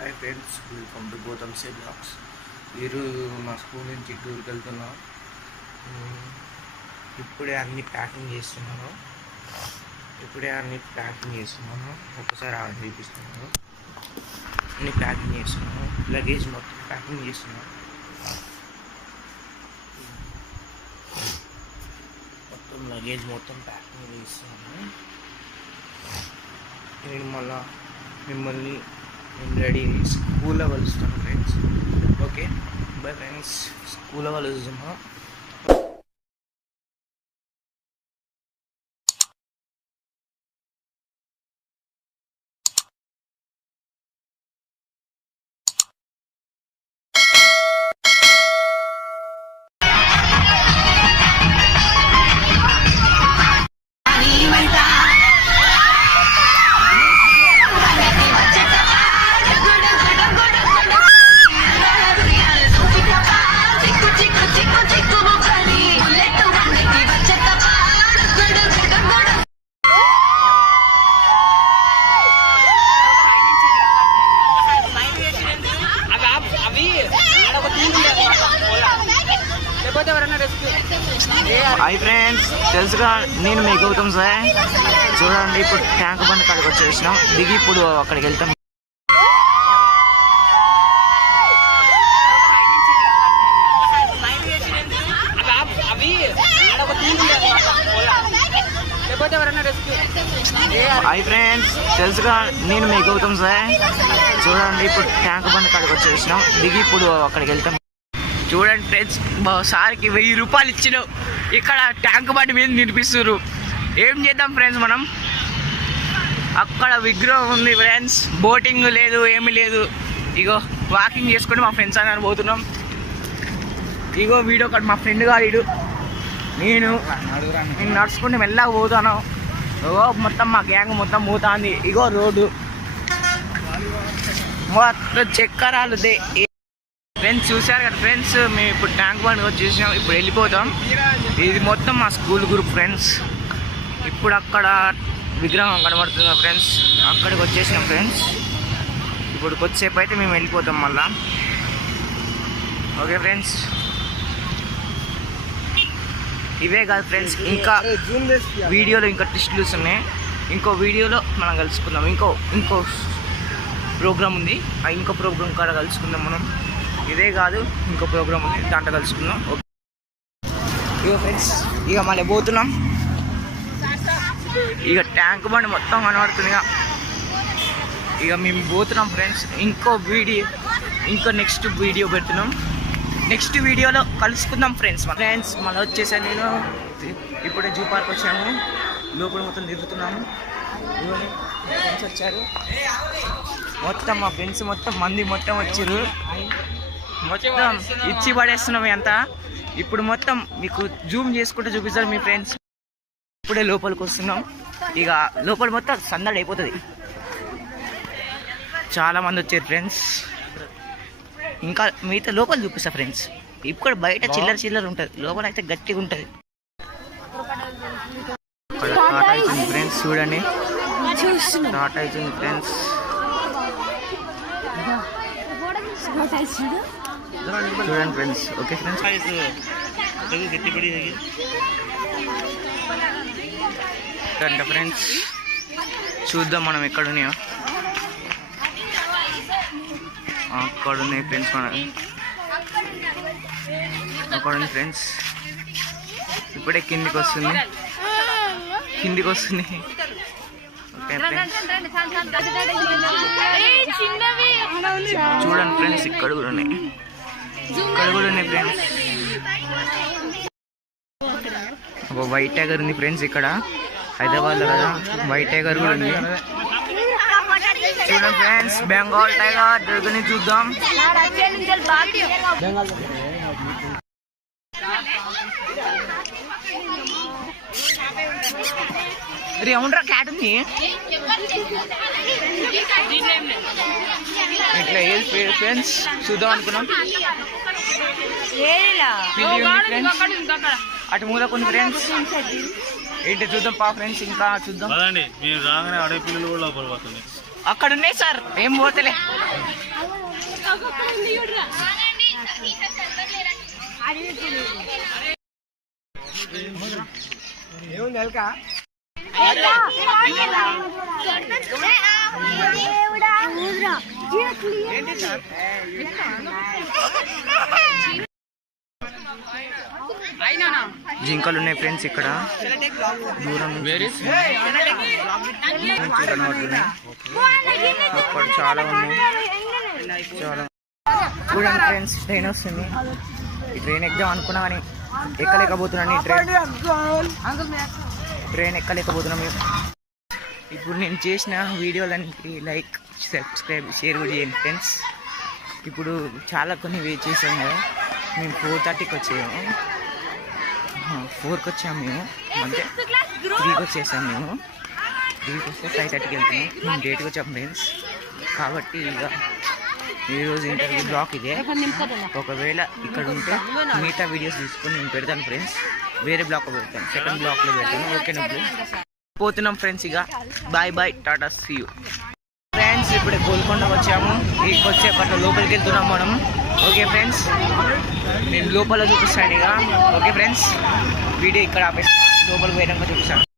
Hi friends, welcome to Gautam సే blogs. ఈరోజు మా స్కూల్ నుంచి టూర్కి వెళ్తున్నాం. ఇప్పుడే అన్ని ప్యాకింగ్ చేస్తున్నాను. ఒకసారి ఆన్ చూపిస్తున్నాను. అన్ని ప్యాకింగ్ చేస్తున్నాను. లగేజ్ మొత్తం ప్యాకింగ్ చేస్తున్నాను. లగేజ్ మొత్తం ప్యాకింగ్ చేస్తున్నాను. నేను మిమ్మల్ని రెడీ స్కూల్లో కలుస్తాను ఫ్రెండ్స్. ఓకే బై ఫ్రెండ్స్, స్కూల్లో కలుస్తాము. హాయ్ ఫ్రెండ్స్, తెలుసుగా నేను మీ గౌతమ్ సార్. చూడండి, ఇప్పుడు ట్యాంక్ బండ్ కాడికి వచ్చేసినాం. దిగి ఇప్పుడు అక్కడికి వెళ్తాం. హాయ్ ఫ్రెండ్స్, తెలుసుగా నేను మీ గౌతమ్ సార్. చూడండి, ఇప్పుడు ట్యాంక్ బండ్ కాడికి వచ్చేసినాం. దిగి ఇప్పుడు అక్కడికి వెళ్తాం. చూడండి ఫ్రెండ్స్, మా సార్కి 1000 రూపాయలు ఇచ్చినావు. ఇక్కడ ట్యాంక్ బండి మీద నిలిపిస్తున్నారు. ఏం చేద్దాం ఫ్రెండ్స్, మనం అక్కడ విగ్రహం ఉంది ఫ్రెండ్స్. బోటింగ్ లేదు, ఏమీ లేదు. ఇగో వాకింగ్ చేసుకొని మా ఫ్రెండ్స్ అందరూ పోతున్నాం. ఇగో వీడియో కాదు, మా ఫ్రెండ్ గారు నేను నడుచుకుంటే మెల్లగా పోతాను. ఇగో మొత్తం మా గ్యాంగ్ మొత్తం పోతుంది. ఇగో రోడ్డు మొత్తం చక్కరాలు ఫ్రెండ్స్. చూసారు కదా ఫ్రెండ్స్, మేము ఇప్పుడు ట్యాంక్ బండ్ వచ్చేసినాం. ఇప్పుడు వెళ్ళిపోతాం. ఇది మొత్తం మా స్కూల్ గ్రూప్ ఫ్రెండ్స్. ఇప్పుడు అక్కడ విగ్రహం కనబడుతుంది ఫ్రెండ్స్, అక్కడికి వచ్చేసినాం ఫ్రెండ్స్. ఇప్పుడు కొద్దిసేపు అయితే మేము వెళ్ళిపోతాం మళ్ళా. ఓకే ఫ్రెండ్స్, ఇవే కాదు ఫ్రెండ్స్, ఇంకా వీడియోలో ఇంకా ట్విస్టులు ఉన్నాయి. ఇంకో వీడియోలో మనం కలుసుకుందాం. ఇంకో ప్రోగ్రామ్ ఉంది. ఆ ఇంకో ప్రోగ్రామ్ కాడ కలుసుకుందాం మనం. ఇదే కాదు, ఇంకో ప్రోగ్రామ్ ఉంది, దాంట్లో కలుసుకుందాం. ఓకే ఇక ఫ్రెండ్స్, ఇక మళ్ళీ పోతున్నాం. ఇక ట్యాంక్ బండ్ మొత్తం కనబడుతుంది. ఇక మేము పోతున్నాం ఫ్రెండ్స్. ఇంకో నెక్స్ట్ వీడియో పెడుతున్నాం. నెక్స్ట్ వీడియోలో కలుసుకుందాం ఫ్రెండ్స్. మళ్ళీ వచ్చేసాను నేను. ఇప్పుడే జూ పార్క్ వచ్చాము. లోపల మొత్తం తిరుగుతున్నాము. ఫ్రెండ్స్ వచ్చారు మొత్తం, మా ఫ్రెండ్స్ మొత్తం వచ్చారు. మొత్తం ఇచ్చి పడేస్తున్నాం అంతా. ఇప్పుడు మొత్తం మీకు జూమ్ చేసుకుంటూ చూపిస్తారు మీ ఫ్రెండ్స్. ఇప్పుడే లోపలికి వస్తున్నాం. ఇక లోపల మొత్తం సందడి అయిపోతుంది. చాలా మంది వచ్చారు ఫ్రెండ్స్. ఇంకా మిగతా లోపల చూపిస్తా ఫ్రెండ్స్. ఇప్పుడు బయట చిల్లర ఉంటుంది, లోపల అయితే గట్టిగా ఉంటుంది. టాటా అవుతుంది ఫ్రెండ్స్, చూడండి టాటా అవుతుంది ఫ్రెండ్స్. చూడండి ఫ్రెండ్స్. ఓకే ఫ్రెండ్స్, గంట ఫ్రెండ్స్ చూద్దాం మనం ఎక్కడ ఉన్నాయో. అక్కడ ఉన్నాయి ఫ్రెండ్స్, అక్కడ ఉంది ఫ్రెండ్స్. ఇప్పుడే కిందికి వస్తుంది. ఓకే ఫ్రెండ్స్, చూడండి ఫ్రెండ్స్, ఇక్కడ కూడా ఉన్నాయి ఫ్రెండ్స్. ఒక వైట్ టైగర్ ఉంది ఫ్రెండ్స్. ఇక్కడ హైదరాబాద్లో కదా వైట్ టైగర్ కూడా ఉంది. చూడండి ఫ్రెండ్స్, బెంగాల్ టైగర్ దొరికిని చూద్దాం. అరే అవునరా, క్యాట్ ఉంది. ఇట్లా ఫ్రెండ్స్ చూద్దాం అనుకున్నాం. అటు మూలకుంది ఫ్రెండ్స్. ఏంటి చూద్దాం పా ఫ్రెండ్స్, ఇంకా చూద్దాం. మీరు రాగానే అడవి పిల్లలు కూడా లోపల పోతుంది. అక్కడ ఉన్నాయి సార్, ఏం పోతలే. జింకలు ఉన్నాయి ఫ్రెండ్స్ ఇక్కడ దూరం నుంచి కనబడుతున్నాయి. అక్కడ చాలా ఉన్నాయి, చాలా. చూడండి ఫ్రెండ్స్, ట్రైన్ వస్తుంది. ఈ ట్రైన్ ఎక్దాం అనుకున్నా కానీ ఎక్కలేకపోతున్నాను. ఈ ట్రైన్ ఎక్కలేకపోతున్నాం. ఇప్పుడు నేను చేసిన వీడియోలన్నిటికీ లైక్, సబ్స్క్రైబ్, షేర్ కూడా చేయండి ఫ్రెండ్స్. ఇప్పుడు చాలా కొన్ని వెయిట్ చేసాం కదా. మేము 4:30కి వచ్చాము, 4కి వచ్చాము మేము, అంటే 3కి వచ్చేసాము మేము. 3కి వస్తే 5:30కి వెళ్తున్నాం. మేము డేట్కి వచ్చాము ఫ్రెండ్స్. కాబట్టి ఇక ఈరోజు ఇంటర్వ్యూ బ్లాక్ ఇదే. ఒకవేళ ఇక్కడ ఉంటే మిగతా వీడియోస్ తీసుకొని నేను పెడతాను ఫ్రెండ్స్. వేరే బ్లాక్లో పెడతాను, సెకండ్ బ్లాక్లో పెడతాను. ఓకేనా ఫ్రెండ్స్? పోతున్నాం ఫ్రెండ్స్. ఇక bye bye, tata, see you friends. ఇప్పుడే గోల్కొండకు వచ్చాము. ఇక్కడికి వచ్చేపట్లో లోపలికి వెళ్తున్నాం మనం. ఓకే ఫ్రెండ్స్, నేను లోపల చూపిస్తాను ఇక. ఓకే ఫ్రెండ్స్, వీడియో ఇక్కడ ఆపేస్తాను, లోపలికి పోయాక చూపిస్తాను.